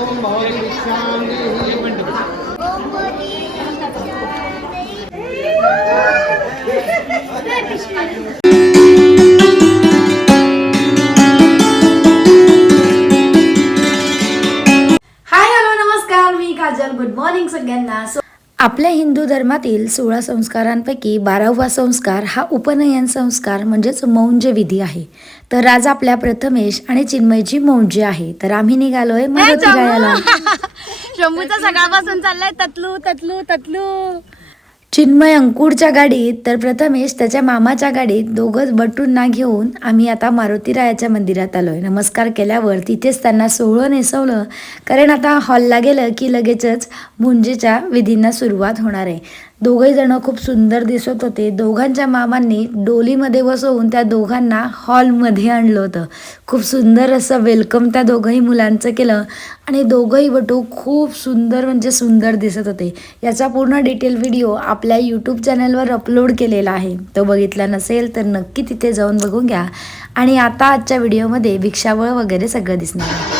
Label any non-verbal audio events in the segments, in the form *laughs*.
Hi, hello, namaskar, me Kajal. Good morning again. So, आपल्या हिंदू धर्मातील सोळा संस्कारांपैकी बारावा संस्कार हा उपनयन संस्कार म्हणजेच मौंज विधी आहे. तर आज आपल्या प्रथमेश आणि चिन्मयची मौंज आहे. तर आम्ही निघालोय मारुती रायाला शंभूचा *laughs* सकाळपासून चाललाय ततलू ततलू ततलू. चिन्मय अंकुरच्या गाडीत तर प्रथमेश त्याच्या मामाच्या गाडीत दोघंच बटूंना घेऊन आम्ही आता मारुतीरायाच्या मंदिरात आलोय. नमस्कार केल्यावर तिथेच त्यांना सोहळं नेसवलं. कारण आता हॉलला गेलं की लगेचच मुंजेच्या विधींना सुरुवात होणार आहे. दोघही जण खूप सुंदर दिसत होते. दोघांच्या मामांनी डोलीमध्ये बसवून त्या दोघांना हॉलमध्ये आणलं होतं. खूप सुंदर असं वेलकम त्या दोघंही मुलांचं केलं आणि दोघंही बटू खूप सुंदर म्हणजे सुंदर दिसत होते. याचा पूर्ण डिटेल व्हिडिओ आपल्या यूट्यूब चॅनलवर अपलोड केलेला आहे. तो बघितला नसेल तर नक्की तिथे जाऊन बघून घ्या. आणि आता आजच्या व्हिडिओमध्ये भिक्षावळ वगैरे सगळं दिसणार आहे.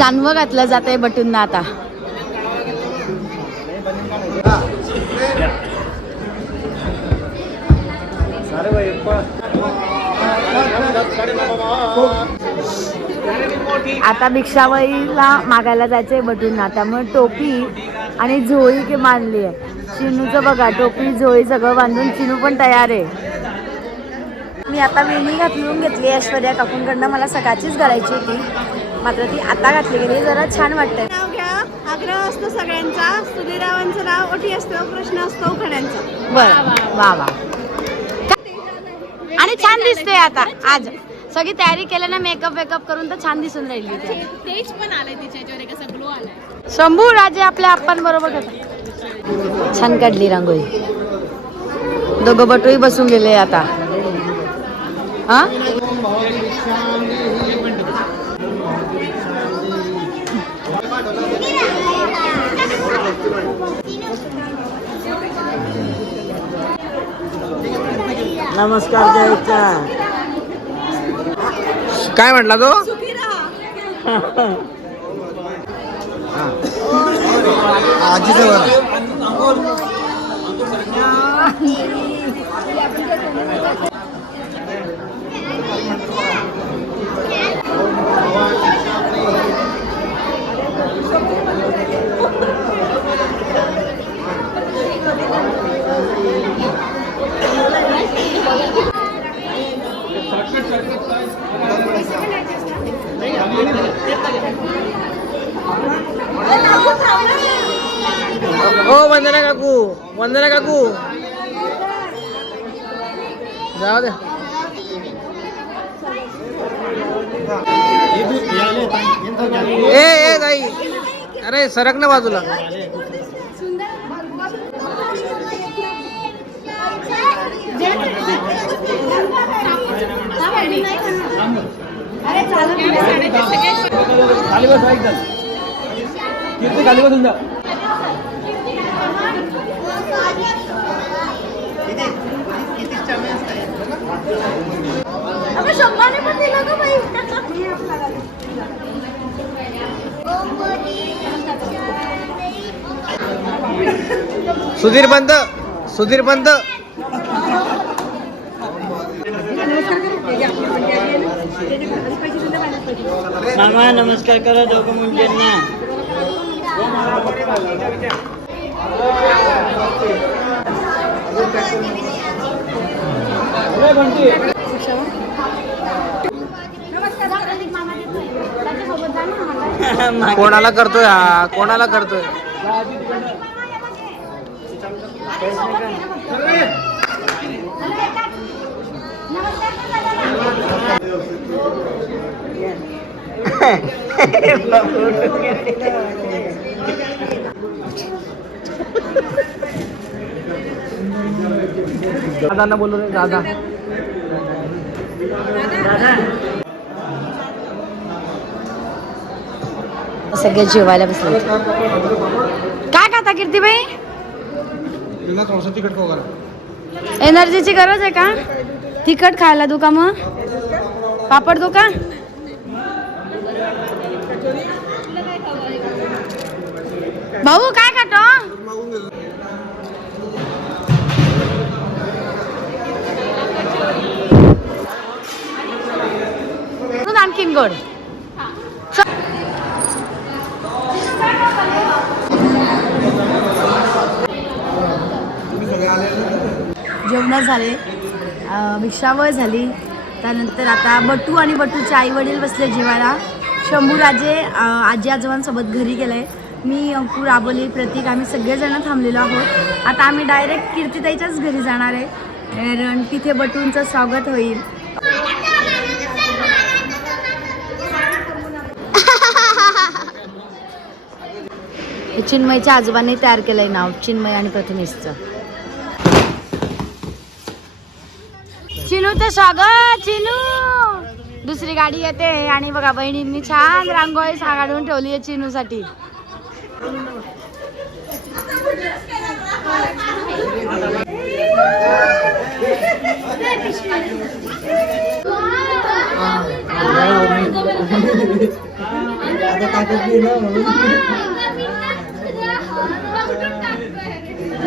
जानवं घातलं जात आहे बटूंना आता. आता भिक्षावळीला मागायला जायचंय बटूंना. त्यामुळे टोपी आणि झोळी की बांधली आहे. चिनूचं बघा टोपी झोळी सगळं बांधून चिनू पण तयार आहे. मी आता वेणी घातलून घेतली ऐश्वर्या काकूंकडनं. मला सकाळचीच घालायची होती. मात्र ती आता घातली गेली जरा छान वाटतंय. नाव घ्या. आग्रह असतो सगळ्यांचा. सुधीरावांचं नाव ओटी असतो प्रश्न असतो उखाण्यांचा बर. वा वा. आणि छान दिसते आता. आज. सगळी तयारी केलं ना मेकअप वेकअप करून तर छान दिसून राहिली. तेज पण आलंय तिच्याच्यावर एक असा ग्लो आलाय. शंभू राजे आपल्या आप्पांबरोबर छान काढली रांगोळी. दोघं बटोही बसून गेले आता. हा? नमस्कार द्यायचा काय म्हटला तो? ओ वंदना काकू काकू जाऊ दे. ए ए ताई. अरे सरक ना बाजूला. खाली बस कीर्ती खाली बसून जा सुधीर पंत सुधीर पंत. मामा नमस्कार करा दोघं मुंजेंना *laughs* कोणाला करतोय हा? कोणाला करतोय? *laughs* दादांना बोलू रे दादा. सगळे जेवायला बसले. काय खाता कीर्तीबाई? थोडंसं तिकट वगैरे एनर्जीची गरज आहे का? तिखट खायला दू का मग? पापड दू का? भाऊ काय खातो? दूध आणखीन जेवण झाले. भिक्षावळ झाली. त्यानंतर आता बटू आणि बटूचे आई वडील बसले जेवायला. शंभूराजे राजे आजी आजोबांसोबत घरी गेले. मी अंकुर आबोली प्रतीक आम्ही सगळेजण थांबलेलो आहोत. आता आम्ही डायरेक्ट कीर्तिताईच्याच घरी जाणार आहे. कारण तिथे बटूंचं स्वागत होईल. हे चिन्मयच्या आजोबांनी तयार केलंय नाव चिन्मय आणि प्रथमेशचं चिनूचं स्वागत चिनू! दुसरी गाडी येते आणि बघा बहिणींनी छान रांगोळी सांगाडून ठेवली आहे चिनूसाठी.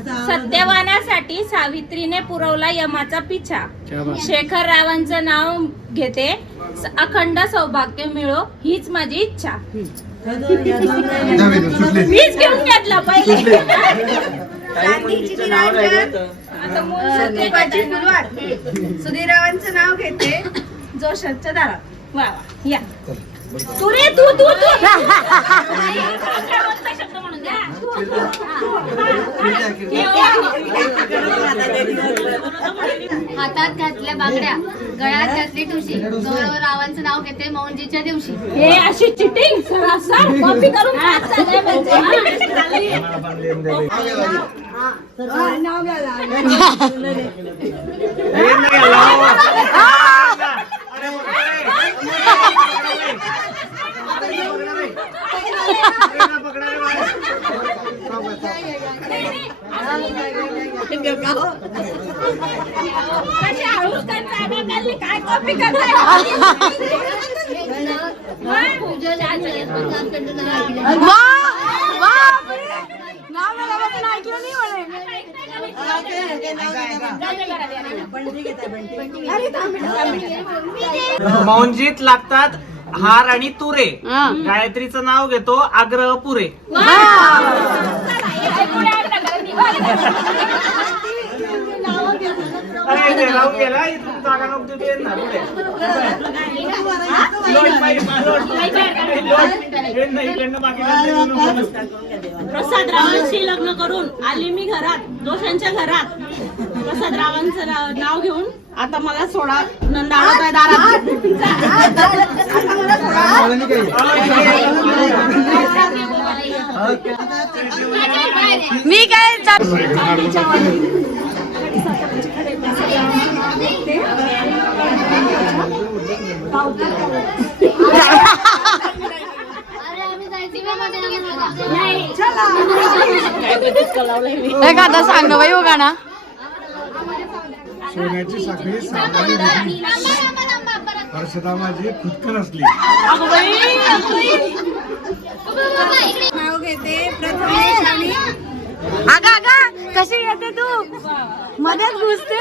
सत्यवानासाठी सावित्रीने पुरवला यमाचा पिछा. शेखर रावांचं नाव घेते. अखंड सौभाग्य मिळो हीच माझी इच्छा. मीच घेऊन घेतला पहिले. सुधीरावांचं नाव घेते. जोशाच्या दारात. वा वा, या. तू रे तू. तू. *laughs* हातात घातल्या बांगड्या. गळ्यात घातली ठुशी गौरव रावांचं नाव घेते मौंजीच्या दिवशी. हे अशी चिटिंग सरासर कॉपी करून म्हणजे. कशी हळूच काय कॉपी मौंजीत लागतात हार आणि तुरे. गायत्रीचं नाव घेतो आग्रह पुरे. ते राहून गेला, इथून जागा नको देऊ दे ना, पुढे. लोट पाहिजे, लोट. लोट. हे नाही, इकडनं बाकीचं नको. प्रसाद रावांशी लग्न करून आली मी घरात दोषांच्या घरात प्रसाद रावांचं नाव- नाव घेऊन आता मला सोडा नंदा दारात मी काय हे का आता सांग ना बाई हो गाणं. सोन्याची साखळी हर्षदा माझी खुदकन असली. नाव घेते. प्रथमेश आणि अगा अगा कशी येते तू? मध्येच घुसते.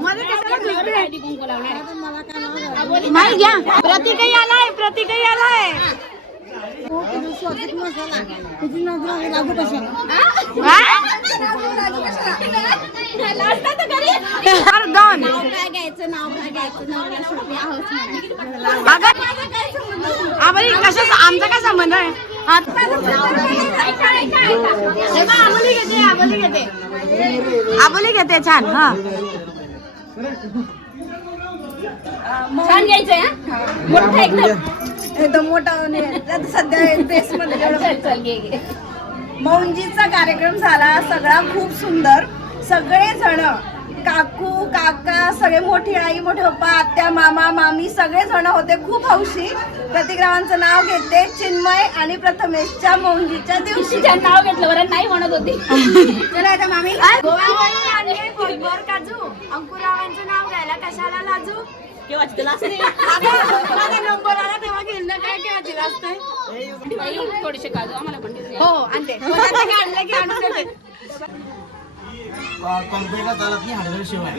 मध्ये कशाला घुसते? नाही घ्या. प्रतिकही आलाय प्रतिकही आलाय. दोन. काय घ्यायचं अगं आबाई कशा आमचा काय संबंध आबाली घेते आबाली घेते आबोली घेते छान हा. छान घ्यायचंय हा? मोठं एकदम. एकदम मोठा सध्या ड्रेस मध्ये मौंजीचा कार्यक्रम झाला सगळा खूप सुंदर. सगळे जण काकू काका सगळे मोठी आई मोठे पप्पा आत्या मामा मामी सगळे जण होते. खूप हौशी. प्रतिग्रामांचं नाव घेते चिन्मय आणि प्रथमेशच्या मौंजीच्या दिवशी. नाव घेतलं बरं नाही म्हणत होती. चला आता मामी. काजू. अंकुरावांचं नाव घ्यायला कशाला लाजू? केव्हा तिला असते माझा नंबर आला तेव्हा घेणं काय केव्हाची असते थोडेसे काजू आम्हाला पण देते. हो आणते. आणलं की आणून देते. कॉम्प्युटर चालत नाही हार्डवेअर शिवाय.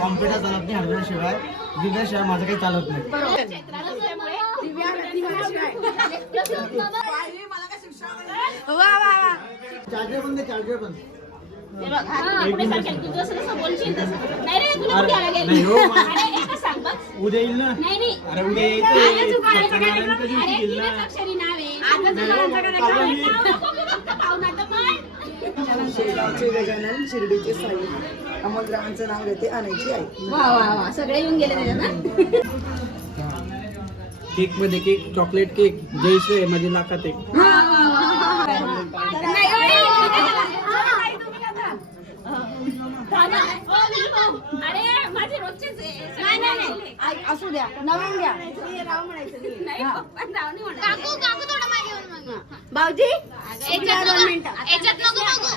कॉम्प्युटर चालत नाही हार्डवेअर शिवाय. दिल्याशिवाय माझं काही चालत नाही. वा वा वा. चार्जर पण दे चार्जर पण हे. उद्या येईल ना? नाही, नाही. अरे उद्या अरे, शेगावचे गजानन शिर्डीचे साई. अमोलरावांचं नाव घेते आणायची आई. वा वा वा. सगळे येऊन गेले त्याच्यात केकमध्ये केक चॉकलेट केक जयश्री माझी लाखात एक अरे माझे रोजचेच आहे. नाही नाही नाही. आई, असू द्या. नवीन घ्या. नाही, पप्पा नाव नाही म्हणत. काकू काकू थोडं मागे येऊन मग. भाऊजी? याच्यात नको याच्यात नको बघू.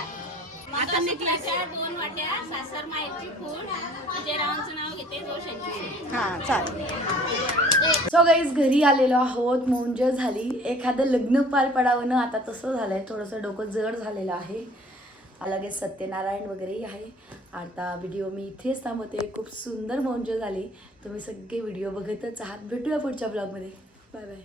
आता दोन वाट्या सासर माहेरची खूण विजयरावांचं नाव घेते जोशांची हा चालेल. सो गाईज घरी आलेलो आहोत मौंज झाली. एखादं लग्न पार पडावं ना आता तसं झालं आहे थोडंसं डोकं जड झालेलं आहे. लगेच सत्यनारायण वगैरेही आहे. आता व्हिडिओ मी इथेच थांबवते. खूप सुंदर मौंज झाली. तुम्ही सगळे व्हिडिओ बघतच आहात. भेटूया पुढच्या ब्लॉगमध्ये बाय बाय